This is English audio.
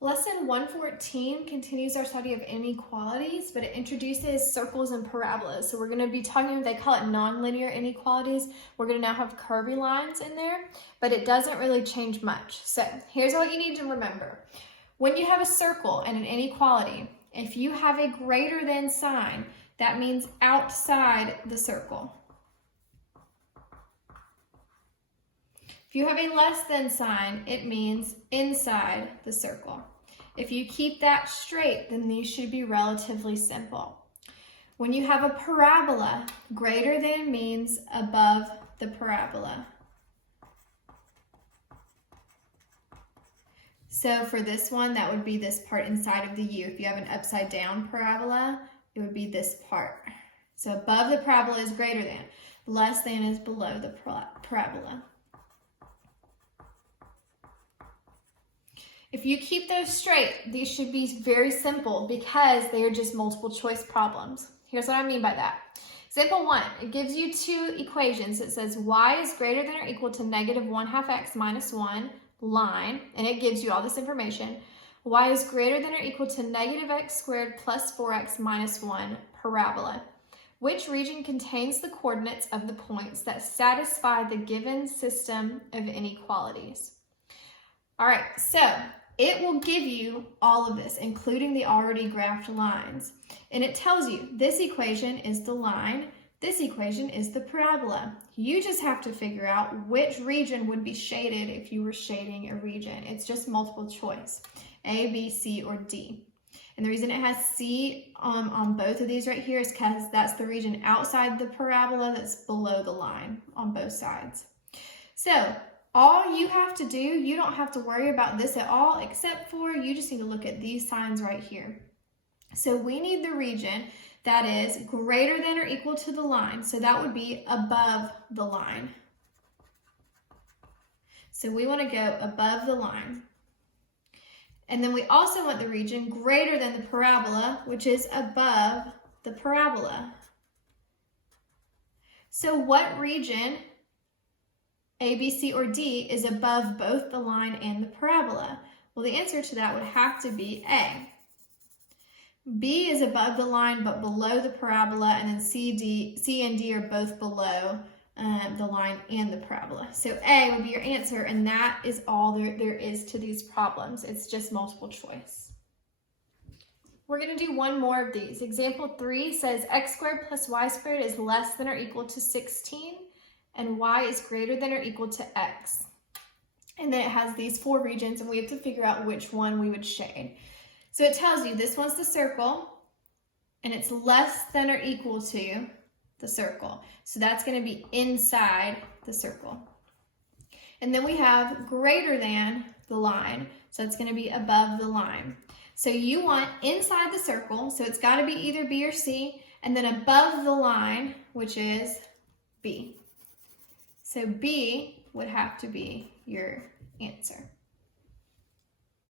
Lesson 114 continues our study of inequalities, but it introduces circles and parabolas. So we're going to be talking, they call it nonlinear inequalities. We're going to now have curvy lines in there, but it doesn't really change much. So here's what you need to remember. When you have a circle and an inequality, if you have a greater than sign, that means outside the circle. If you have a less than sign, it means inside the circle. If you keep that straight, then these should be relatively simple. When you have a parabola, greater than means above the parabola. So for this one, that would be this part inside of the U. If you have an upside down parabola, it would be this part. So above the parabola is greater than, less than is below the parabola. If you keep those straight, these should be very simple because they are just multiple choice problems. Here's what I mean by that. Example 1, it gives you two equations. It says y is greater than or equal to negative 1/2 x minus 1 line, and it gives you all this information. Y is greater than or equal to negative x squared plus 4x minus 1 parabola. Which region contains the coordinates of the points that satisfy the given system of inequalities? All right, so it will give you all of this, including the already graphed lines. And it tells you this equation is the line, this equation is the parabola. You just have to figure out which region would be shaded if you were shading a region. It's just multiple choice, A, B, C, or D. And the reason it has C on both of these right here is because that's the region outside the parabola that's below the line on both sides. So all you have to do, you don't have to worry about this at all, except for you just need to look at these signs right here. So we need the region that is greater than or equal to the line. So that would be above the line. So we want to go above the line. And then we also want the region greater than the parabola, which is above the parabola. So what region, A, B, C, or D, is above both the line and the parabola? Well, the answer to that would have to be A. B is above the line but below the parabola, and then C and D are both below the line and the parabola. So A would be your answer, and that is all there is to these problems. It's just multiple choice. We're going to do one more of these. Example 3 says x squared plus y squared is less than or equal to 16. And y is greater than or equal to x. And then it has these 4 regions, and we have to figure out which one we would shade. So it tells you this one's the circle, and it's less than or equal to the circle. So that's going to be inside the circle. And then we have greater than the line, so it's going to be above the line. So you want inside the circle, so it's got to be either B or C, and then above the line, which is B. So B would have to be your answer.